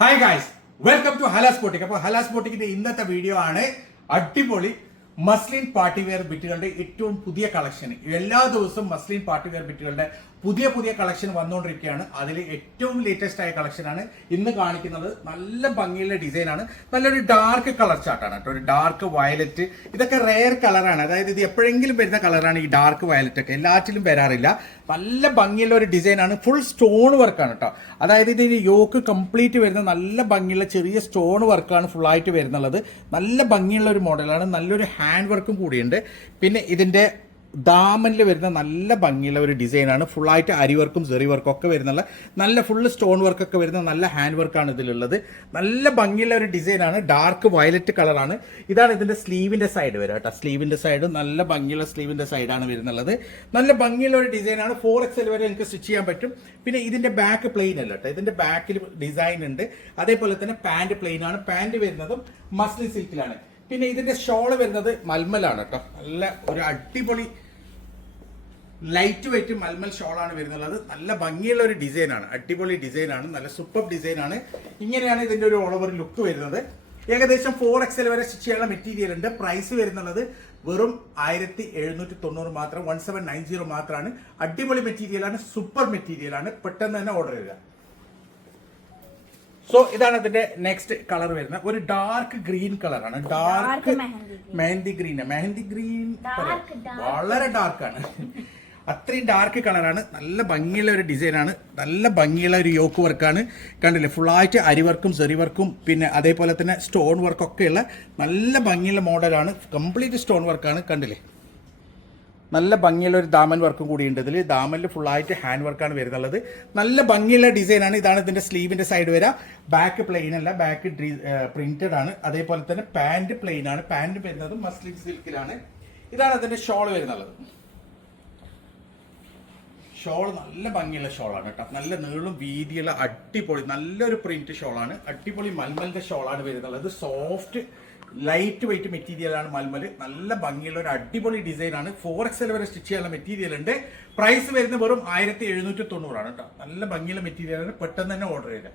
Hi guys, welcome to Halas boutique. അപ്പോൾ ഹലാസ് ബോട്ടിക്കിന്റെ ഇന്നത്തെ video ആണ് അടിപൊളി മസ്ലിൻ പാർട്ടി വെയർ ബിറ്റുകളുടെ ഏറ്റവും പുതിയ കളക്ഷൻ. എല്ലാ ദിവസവും മസ്ലിൻ പാർട്ടി വെയർ ബിറ്റുകളുടെ പുതിയ പുതിയ കളക്ഷൻ വന്നുകൊണ്ടിരിക്കുകയാണ്. അതിൽ ഏറ്റവും ലേറ്റസ്റ്റ് ആയ കളക്ഷനാണ് ഇന്ന് കാണിക്കുന്നത്. നല്ല ഭംഗിയുള്ള ഡിസൈനാണ്, നല്ലൊരു ഡാർക്ക് കളർ ചാർട്ടാണ് കേട്ടോ. ഒരു ഡാർക്ക് വയലറ്റ്, ഇതൊക്കെ റെയർ കളറാണ്. അതായത് ഇത് എപ്പോഴെങ്കിലും വരുന്ന കളറാണ് ഈ ഡാർക്ക് വയലറ്റ് ഒക്കെ, എല്ലാറ്റിലും വരാറില്ല. നല്ല ഭംഗിയുള്ള ഒരു ഡിസൈനാണ്, ഫുൾ സ്റ്റോൺ വർക്കാണ് കേട്ടോ. അതായത് ഇതിന് യോക്ക് കംപ്ലീറ്റ് വരുന്ന നല്ല ഭംഗിയുള്ള ചെറിയ സ്റ്റോൺ വർക്കാണ് ഫുള്ളായിട്ട് വരുന്നുള്ളത്. നല്ല ഭംഗിയുള്ള ഒരു മോഡലാണ്, നല്ലൊരു ഹാൻഡ് വർക്കും കൂടിയുണ്ട്. പിന്നെ ഇതിന്റെ ദാമനിൽ വരുന്ന നല്ല ഭംഗിയുള്ള ഒരു ഡിസൈനാണ്, ഫുള്ളായിട്ട് അരി വർക്കും സെറി വർക്കും ഒക്കെ വരുന്നുള്ള നല്ല ഫുള്ള് സ്റ്റോൺ വർക്കൊക്കെ വരുന്ന നല്ല ഹാൻഡ് വർക്കാണ് ഇതിലുള്ളത്. നല്ല ഭംഗിയുള്ള ഒരു ഡിസൈനാണ്, ഡാർക്ക് വയലറ്റ് കളറാണ്. ഇതാണ് ഇതിന്റെ സ്ലീവിന്റെ സൈഡ് വരിക കേട്ടോ. സ്ലീവിന്റെ സൈഡ് നല്ല ഭംഗിയുള്ള സ്ലീവിന്റെ സൈഡാണ് വരുന്നുള്ളത്. നല്ല ഭംഗിയുള്ള ഒരു ഡിസൈനാണ്. 4XL വരെ എനിക്ക് സ്റ്റിച്ച് ചെയ്യാൻ പറ്റും. പിന്നെ ഇതിന്റെ ബാക്ക് പ്ലെയിൻ അല്ല കേട്ടോ, ഇതിന്റെ ബാക്കിൽ ഡിസൈൻ ഉണ്ട്. അതേപോലെ തന്നെ പാന്റ് പ്ലെയിൻ ആണ്. പാന്റ് വരുന്നതും മസ്ലിൻ സിൽക്കിലാണ്. പിന്നെ ഇതിന്റെ ഷോള് വരുന്നത് മൽമലാണ് കേട്ടോ. നല്ല ഒരു അടിപൊളി ലൈറ്റ് വെയിറ്റ് മൽമൽ ഷോളാണ് വരുന്നത്. നല്ല ഭംഗിയുള്ള ഒരു ഡിസൈനാണ്, അടിപൊളി ഡിസൈനാണ്, നല്ല സൂപ്പർ ഡിസൈനാണ്. ഇങ്ങനെയാണ് ഇതിന്റെ ഒരു ഓൾ ഓവർ ലുക്ക് വരുന്നത്. ഏകദേശം 4XL വരെ സ്റ്റിച്ച് ചെയ്യാനുള്ള മെറ്റീരിയൽ ഉണ്ട്. പ്രൈസ് വരുന്നുള്ളത് വെറും 1790 മാത്രം, 1790 മാത്രമാണ്. അടിപൊളി മെറ്റീരിയലാണ്, സൂപ്പർ മെറ്റീരിയലാണ്. പെട്ടെന്ന് തന്നെ ഓർഡർ ചെയ്യുക. സോ ഇതാണ് ഇതിന്റെ നെക്സ്റ്റ് കളർ വരുന്നത്. ഒരു ഡാർക്ക് ഗ്രീൻ കളറാണ്, dark mehndi green. Mehndi green വളരെ ഡാർക്കാണ്, അത്രയും ഡാർക്ക് കളറാണ്. നല്ല ഭംഗിയുള്ള ഒരു ഡിസൈനാണ്, നല്ല ഭംഗിയുള്ള ഒരു യോക്ക് വർക്കാണ്. കണ്ടില്ലേ, ഫുള്ളായിട്ട് അരി വർക്കും സെറി വർക്കും പിന്നെ അതേപോലെ തന്നെ സ്റ്റോൺ വർക്കൊക്കെയുള്ള നല്ല ഭംഗിയുള്ള മോഡലാണ്. കംപ്ലീറ്റ് സ്റ്റോൺ വർക്കാണ്. കണ്ടില്ലേ, നല്ല ഭംഗിയുള്ള ഒരു ദാമൻ വർക്കും കൂടിയുണ്ട് ഇതിൽ. ദാമനിൽ ഫുള്ളായിട്ട് ഹാൻഡ് വർക്കാണ് വരുന്നുള്ളത്. നല്ല ഭംഗിയുള്ള ഡിസൈനാണ്. ഇതാണ് ഇതിന്റെ സ്ലീവിന്റെ സൈഡ് വരിക. ബാക്ക് പ്ലെയിൻ അല്ല, ബാക്ക് പ്രിന്റഡ് ആണ്. അതേപോലെ തന്നെ പാന്റ് പ്ലെയിൻ ആണ്. പാന്റ് വരുന്നത് മസ്ലിൻ സിൽക്കിലാണ്. ഇതാണ് അതിന്റെ ഷോൾ വരുന്നുള്ളത്. ഷോൾ നല്ല ഭംഗിയുള്ള ഷോളാണ് കേട്ടോ. നല്ല നീളും വീതിയുള്ള അടിപൊളി നല്ലൊരു പ്രിന്റ് ഷോളാണ്. അടിപൊളി മൽമലിന്റെ ഷോളാണ് വരുന്നുള്ളത്. സോഫ്റ്റ് ലൈറ്റ് വെയിറ്റ് മെറ്റീരിയൽ ആണ് മൽമൽ. നല്ല ഭംഗിയുള്ള ഒരു അടിപൊളി ഡിസൈൻ ആണ്. 4XL വരെ സ്റ്റിച്ച് ചെയ്യാനുള്ള മെറ്റീരിയൽ ഉണ്ട്. പ്രൈസ് വരുന്നത് വെറും 1790 ആണ് കേട്ടോ. നല്ല ഭംഗിയുള്ള മെറ്റീരിയൽ ആണ്, പെട്ടെന്ന് തന്നെ ഓർഡർ ചെയ്ത.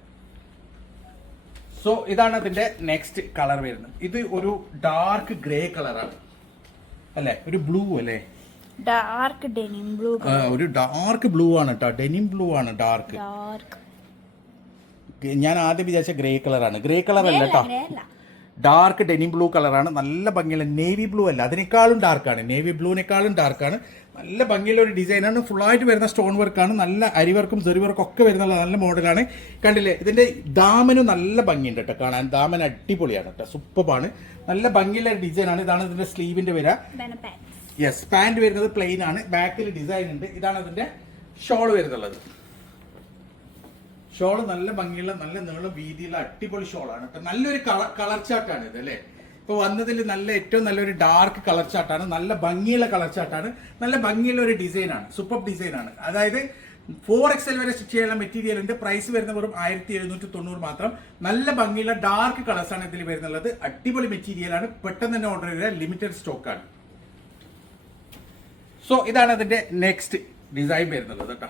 സോ ഇതാണ് അതിന്റെ നെക്സ്റ്റ് കളർ വരുന്നത്. ഇത് ഒരു ഡാർക്ക് ഗ്രേ കളറാണ് അല്ലെ, ഒരു ബ്ലൂ അല്ലേ, ഡാർക്ക് ഡെനിം ബ്ലൂ. ഒരു ഡാർക്ക് ബ്ലൂ ആണ് കേട്ടോ. ഡെനിം ബ്ലൂ ആണ് ഡാർക്ക്. ഞാൻ ആദ്യം വിചാരിച്ച ഗ്രേ കളറാണ്. ഗ്രേ കളർ അല്ല കേട്ടോ, ഡാർക്ക് ഡെനിം ബ്ലൂ കളറാണ്. നല്ല ഭംഗിയുള്ള നേവി ബ്ലൂ അല്ല, അതിനേക്കാളും ഡാർക്കാണ്. നേവി ബ്ലൂവിനേക്കാളും ഡാർക്കാണ്. നല്ല ഭംഗിയുള്ള ഒരു ഡിസൈനാണ്. ഫുള്ളായിട്ട് വരുന്ന സ്റ്റോൺ വർക്കാണ്. നല്ല അരിവർക്കും സെറി വർക്കും ഒക്കെ വരുന്ന നല്ല മോഡലാണ്. കണ്ടില്ലേ, ഇതിന്റെ ദാമനും നല്ല ഭംഗിയുണ്ട് കേട്ടോ കാണാൻ. ദാമൻ അടിപൊളിയാണ് കേട്ടോ, സൂപ്പറാണ്. നല്ല ഭംഗിയുള്ള ഡിസൈനാണ്. ഇതാണ് ഇതിന്റെ സ്ലീവിന്റെ വര. യെസ്, പാന്റ് വരുന്നത് പ്ലെയിൻ ആണ്. ബാക്കിൽ ഡിസൈൻ ഉണ്ട്. ഇതാണ് അതിന്റെ ഷോൾ വരുന്നുള്ളത്. ഷോള് നല്ല ഭംഗിയുള്ള നല്ല നീളം വീതിയുള്ള അടിപൊളി ഷോളാണ് കേട്ടോ. നല്ലൊരു കളർ ചാർട്ടാണ് ഇത് അല്ലേ. ഇപ്പൊ വന്നതിൽ നല്ല ഏറ്റവും നല്ലൊരു ഡാർക്ക് കളർ ചാർട്ടാണ്. നല്ല ഭംഗിയുള്ള കളർ ചാർട്ടാണ്. നല്ല ഭംഗിയുള്ള ഒരു ഡിസൈനാണ്, സൂപ്പർ ഡിസൈനാണ്. അതായത് 4XL വരെ സ്റ്റിച്ച് ചെയ്യാനുള്ള മെറ്റീരിയൽ ഉണ്ട്. പ്രൈസ് വരുന്ന വെറും 1790 മാത്രം. നല്ല ഭംഗിയുള്ള ഡാർക്ക് കളേഴ്സ് ആണ് ഇതിൽ വരുന്നുള്ളത്. അടിപൊളി മെറ്റീരിയലാണ്, പെട്ടെന്ന് തന്നെ ഓർഡർ ചെയ്ത ലിമിറ്റഡ് സ്റ്റോക്കാണ്. സോ ഇതാണ് അതിന്റെ നെക്സ്റ്റ് ഡിസൈൻ വരുന്നത് കേട്ടോ.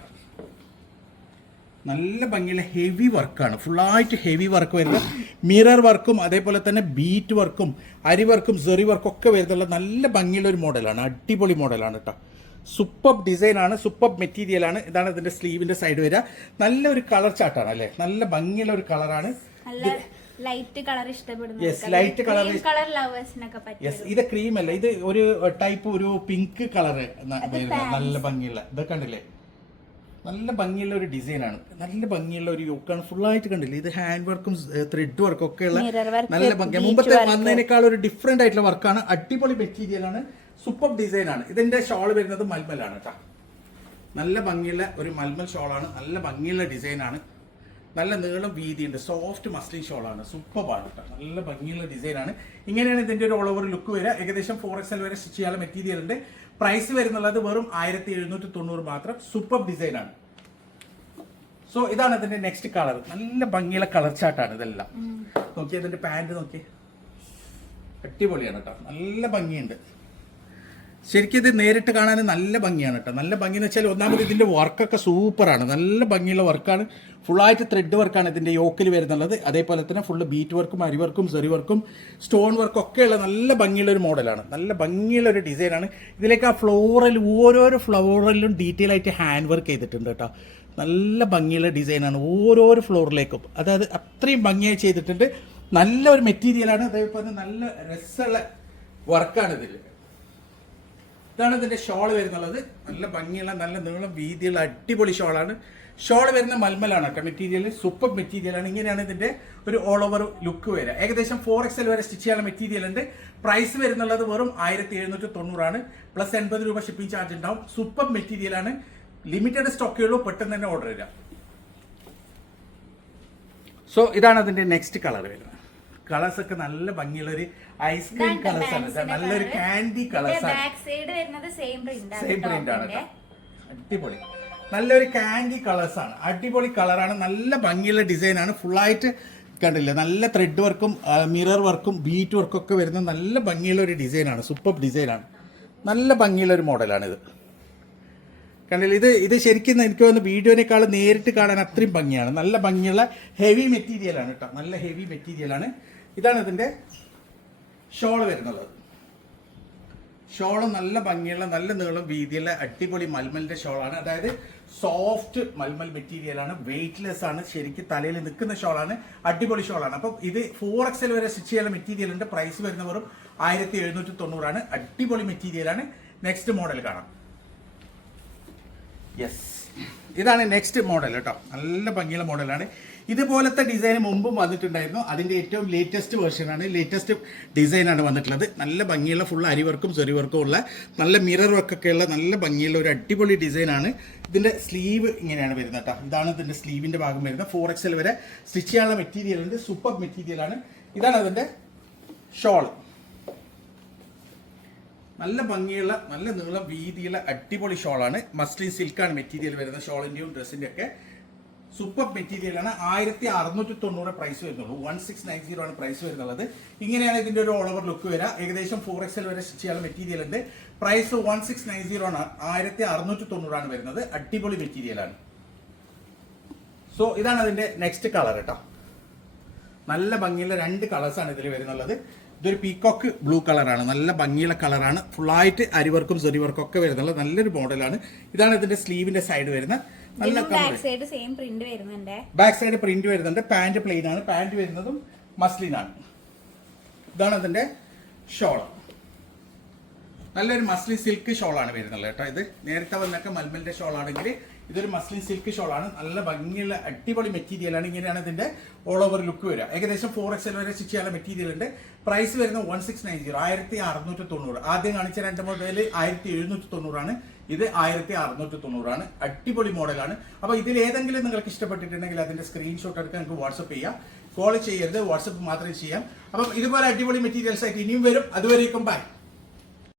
നല്ല ഭംഗിയുള്ള ഹെവി വർക്കാണ്, ഫുള്ളായിട്ട് ഹെവി വർക്ക് വരുന്നത്. മിറർ വർക്കും അതേപോലെ തന്നെ ബീറ്റ് വർക്കും അരി വർക്കും സെറി വർക്കും ഒക്കെ വരുന്നുള്ള നല്ല ഭംഗിയുള്ള ഒരു മോഡലാണ്. അടിപൊളി മോഡലാണ് കേട്ടോ. സൂപ്പർ ഡിസൈനാണ്, സൂപ്പർ മെറ്റീരിയലാണ്. ഇതാണ് ഇതിന്റെ സ്ലീവിന്റെ സൈഡ് വരിക. നല്ലൊരു കളർ ചാർട്ടാണ് അല്ലേ, നല്ല ഭംഗിയുള്ള ഒരു കളറാണ്. ലൈറ്റ് കളർ ഇഷ്ടപ്പെടുന്നു. ലൈറ്റ് കളർ യെസ്, ഇത് ക്രീം അല്ല, ഇത് ഒരു ടൈപ്പ് ഒരു പിങ്ക് കളർ നല്ല ഭംഗിയുള്ള. ഇതൊക്കെ കണ്ടില്ലേ, നല്ല ഭംഗിയുള്ള ഒരു ഡിസൈനാണ്. നല്ല ഭംഗിയുള്ള ഒരു യോക്കാണ്. ഫുള്ളായിട്ട് കണ്ടില്ലേ, ഇത് ഹാൻഡ് വർക്കും ത്രെഡ് വർക്കും ഒക്കെ ഉള്ള നല്ല ഭംഗി. മുമ്പത്തെ വന്നതിനേക്കാൾ ഒരു ഡിഫറെന്റ് ആയിട്ടുള്ള വർക്കാണ്. അടിപൊളി മെറ്റീരിയലാണ്, സൂപ്പർ ഡിസൈനാണ്. ഇതിന്റെ ഷോൾ വരുന്നത് മൽമലാണ് കേട്ടോ. നല്ല ഭംഗിയുള്ള ഒരു മൽമൽ ഷോളാണ്. നല്ല ഭംഗിയുള്ള ഡിസൈനാണ്. നല്ല നീളം വീതിയുണ്ട്. സോഫ്റ്റ് മസ്ലിൻ ഷോളാണ്, സൂപ്പറാണ് കേട്ടോ. നല്ല ഭംഗിയുള്ള ഡിസൈനാണ്. ഇങ്ങനെയാണ് ഇതിന്റെ ഒരു ഓൾ ഓവർ ലുക്ക് വരിക. ഏകദേശം 4XL വരെ സ്റ്റിച്ച് ചെയ്യാനുള്ള മെറ്റീരിയൽ ഉണ്ട്. പ്രൈസ് വരുന്നുള്ളത് വെറും 1790 മാത്രം. സൂപ്പർ ഡിസൈനാണ്. സോ ഇതാണ് ഇതിന്റെ നെക്സ്റ്റ് കളർ. നല്ല ഭംഗിയുള്ള കളർ ചാർട്ടാണ് ഇതെല്ലാം. നോക്കിയാൽ ഇതിന്റെ പാന്റ് നോക്കിയേ, അടിപൊളിയാണ് കേട്ടോ. നല്ല ഭംഗിയുണ്ട്. ശരിക്കും ഇത് നേരിട്ട് കാണാൻ നല്ല ഭംഗിയാണ് കേട്ടോ. നല്ല ഭംഗി എന്ന് വെച്ചാൽ ഒന്നാമത് ഇതിൻ്റെ വർക്കൊക്കെ സൂപ്പറാണ്, നല്ല ഭംഗിയുള്ള വർക്കാണ്. ഫുള്ളായിട്ട് ത്രെഡ് വർക്കാണ് ഇതിൻ്റെ യോക്കിൽ വരുന്നുള്ളത്. അതേപോലെ തന്നെ ഫുള്ള് ബീറ്റ് വർക്കും അരി വർക്കും സെറി വർക്കും സ്റ്റോൺ വർക്കും ഒക്കെയുള്ള നല്ല ഭംഗിയുള്ളൊരു മോഡലാണ്, നല്ല ഭംഗിയുള്ളൊരു ഡിസൈനാണ്. ഇതിലേക്ക് ആ ഫ്ലോറൽ ഓരോരോ ഫ്ലോറലിലും ഡീറ്റെയിൽ ആയിട്ട് ഹാൻഡ് വർക്ക് ചെയ്തിട്ടുണ്ട് കേട്ടോ. നല്ല ഭംഗിയുള്ള ഡിസൈനാണ് ഓരോരോ ഫ്ലോറിലേക്കും, അതായത് അത്രയും ഭംഗിയായി ചെയ്തിട്ടുണ്ട്. നല്ലൊരു മെറ്റീരിയലാണ്, അതേപോലെ നല്ല രസമുള്ള വർക്കാണ് ഇതിൽ. ഇതാണ് ഇതിൻ്റെ ഷോൾ വരുന്നുള്ളത്. നല്ല ഭംഗിയുള്ള നല്ല നീളം വീതിയുള്ള അടിപൊളി ഷോളാണ്. ഷോൾ വരുന്ന മൽമലാണ് കേട്ടോ. മെറ്റീരിയൽ സൂപ്പർ മെറ്റീരിയലാണ്. ഇങ്ങനെയാണ് ഇതിൻ്റെ ഒരു ഓൾ ഓവർ ലുക്ക് വരിക. ഏകദേശം 4XL വരെ സ്റ്റിച്ച് ചെയ്യാനുള്ള മെറ്റീരിയൽ ഉണ്ട്. പ്രൈസ് വരുന്നുള്ളത് വെറും 1790 പ്ലസ് 80 രൂപ ഷിപ്പിംഗ് ചാർജ് ഉണ്ടാവും. സൂപ്പർ മെറ്റീരിയലാണ്. ലിമിറ്റഡ് സ്റ്റോക്കുള്ളൂ, പെട്ടെന്ന് തന്നെ ഓർഡർ ചെയ്യുക. സോ ഇതാണ് അതിൻ്റെ നെക്സ്റ്റ് കളർ വരുന്നത്. കളേഴ്സ് ഒക്കെ നല്ല ഭംഗിയുള്ളൊരു ഐസ്ക്രീം കളേഴ്സ് ആണ്, നല്ലൊരു കാൻഡി കളേഴ്സ് ആണ്. സെയിം പ്രിന്റ് ആണ് കേട്ടോ. അടിപൊളി നല്ലൊരു കാൻഡി കളേഴ്സ് ആണ്, അടിപൊളി കളറാണ്, നല്ല ഭംഗിയുള്ള ഡിസൈൻ ആണ്. ഫുള്ളായിട്ട് കണ്ടില്ലേ, നല്ല ത്രെഡ് വർക്കും മിറർ വർക്കും ബീറ്റ് വർക്കും ഒക്കെ വരുന്ന നല്ല ഭംഗിയുള്ള ഒരു ഡിസൈനാണ്. സൂപ്പർ ഡിസൈനാണ്, നല്ല ഭംഗിയുള്ള ഒരു മോഡലാണിത്. കണ്ടില്ല, ഇത് ശരിക്കും എനിക്ക് തോന്നുന്നു വീഡിയോനേക്കാൾ നേരിട്ട് കാണാൻ അത്രയും ഭംഗിയാണ്. നല്ല ഭംഗിയുള്ള ഹെവി മെറ്റീരിയലാണ് കേട്ടോ, നല്ല ഹെവി മെറ്റീരിയലാണ്. ഇതാണ് ഇതിൻ്റെ ഷോൾ വരുന്നത്. ഷോള് നല്ല ഭംഗിയുള്ള നല്ല നീളം വീതിയുള്ള അടിപൊളി മൽമലിന്റെ ഷോളാണ്. അതായത് സോഫ്റ്റ് മൽമൽ മെറ്റീരിയലാണ്, വെയിറ്റ്ലെസ് ആണ്, ശരിക്കും തലയിൽ നിൽക്കുന്ന ഷോളാണ്, അടിപൊളി ഷോളാണ്. അപ്പം ഇത് 4XL വരെ സ്റ്റിച്ച് ചെയ്യാനുള്ള മെറ്റീരിയൽ ഉണ്ട്. പ്രൈസ് വരുന്ന വെറും 1790. അടിപൊളി മെറ്റീരിയലാണ്. നെക്സ്റ്റ് മോഡൽ കാണാം. യെസ്, ഇതാണ് നെക്സ്റ്റ് മോഡൽ കേട്ടോ. നല്ല ഭംഗിയുള്ള മോഡലാണ്. ഇതുപോലത്തെ ഡിസൈൻ മുമ്പും വന്നിട്ടുണ്ടായിരുന്നു. അതിൻ്റെ ഏറ്റവും ലേറ്റസ്റ്റ് വേർഷനാണ്, ലേറ്റസ്റ്റ് ഡിസൈനാണ് വന്നിട്ടുള്ളത്. നല്ല ഭംഗിയുള്ള ഫുൾ അരി വർക്കും സെറി വർക്കും ഉള്ള നല്ല മിറർ വർക്കൊക്കെ ഉള്ള നല്ല ഭംഗിയുള്ള ഒരു അടിപൊളി ഡിസൈനാണ്. ഇതിൻ്റെ സ്ലീവ് ഇങ്ങനെയാണ് വരുന്നത് കേട്ടോ. ഇതാണ് ഇതിൻ്റെ സ്ലീവിൻ്റെ ഭാഗം വരുന്നത്. 4XL വരെ സ്റ്റിച്ച് ചെയ്യാനുള്ള മെറ്റീരിയൽ ഉണ്ട്. സൂപ്പർ മെറ്റീരിയലാണ്. ഇതാണ് അതിൻ്റെ ഷോൾ. നല്ല ഭംഗിയുള്ള നല്ല നീളം വീതിയുള്ള അടിപൊളി ഷോളാണ്. മസ്ലിൻ സിൽക്കാണ് മെറ്റീരിയൽ വരുന്നത്. ഷോളിൻ്റെയും ഡ്രസ്സിൻ്റെ ഒക്കെ സൂപ്പർ മെറ്റീരിയലാണ്. 1690 പ്രൈസ് വരുന്നുള്ളൂ. 1690 ആണ് പ്രൈസ് വരുന്നുള്ളത്. ഇങ്ങനെയാണ് ഇതിൻ്റെ ഒരു ഓൾ ഓവർ ലുക്ക് വരിക. ഏകദേശം 4XL വരെ സ്റ്റിച്ച് ചെയ്യാനുള്ള മെറ്റീരിയൽ ഉണ്ട്. പ്രൈസ് 1690 ആണ്, 1690 ആണ് വരുന്നത്. അടിപൊളി മെറ്റീരിയലാണ്. സോ ഇതാണ് അതിൻ്റെ നെക്സ്റ്റ് കളർ കേട്ടോ. നല്ല ഭംഗിയുള്ള 2 കളേഴ്സാണ് ഇതിൽ വരുന്നുള്ളത്. ഇതൊരു പീകോക്ക് ബ്ലൂ കളറാണ്, നല്ല ഭംഗിയുള്ള കളറാണ്. ഫുള്ളായിട്ട് അരിവർക്കും സെറി വർക്കും ഒക്കെ വരുന്നുള്ളത് നല്ലൊരു മോഡലാണ്. ഇതാണ് ഇതിന്റെ സ്ലീവിന്റെ സൈഡ് വരുന്നത്. നല്ല ബാക്ക് സൈഡ് പ്രിന്റ് വരുന്നുണ്ട്. പാന്റ് പ്ലെയിൻ ആണ്. പാന്റ് വരുന്നതും മസ്ലിൻ ആണ്. ഇതാണ് അതിന്റെ ഷോൾ. നല്ലൊരു മസ്ലിൻ സിൽക്ക് ഷോളാണ് വരുന്നത് കേട്ടോ. ഇത് നേരത്തെ വന്നൊക്കെ മൽമലിന്റെ ഷോൾ ആണെങ്കിൽ ഇതൊരു മസ്ലിൻ സിൽക്ക് ഷോളാണ്. നല്ല ഭംഗിയുള്ള അടിപൊളി മെറ്റീരിയലാണ്. ഇങ്ങനെയാണ് ഇതിന്റെ ഓൾ ഓവർ ലുക്ക് വരിക. ഏകദേശം 4XL വരെ സ്റ്റിച്ച് ചെയ്യാനുള്ള മെറ്റീരിയൽ ഉണ്ട്. പ്രൈസ് വരുന്നത് 1690, 1690. ആദ്യം കാണിച്ച 2 മോഡൽ 1790 ആണ്. ഇത് 1690 ആണ്. അടിപൊളി മോഡലാണ്. അപ്പൊ ഇതിൽ ഏതെങ്കിലും നിങ്ങൾക്ക് ഇഷ്ടപ്പെട്ടിട്ടുണ്ടെങ്കിൽ അതിന്റെ സ്ക്രീൻഷോട്ട് എടുക്കാൻ നിങ്ങൾക്ക് വാട്സപ്പ് ചെയ്യാം. കോൾ ചെയ്യരുത്, വാട്സപ്പ് മാത്രമേ ചെയ്യാം. അപ്പം ഇതുപോലെ അടിപൊളി മെറ്റീരിയൽസ് ആയിട്ട് ഇനിയും വരും. അതുവരേക്കും ബൈ.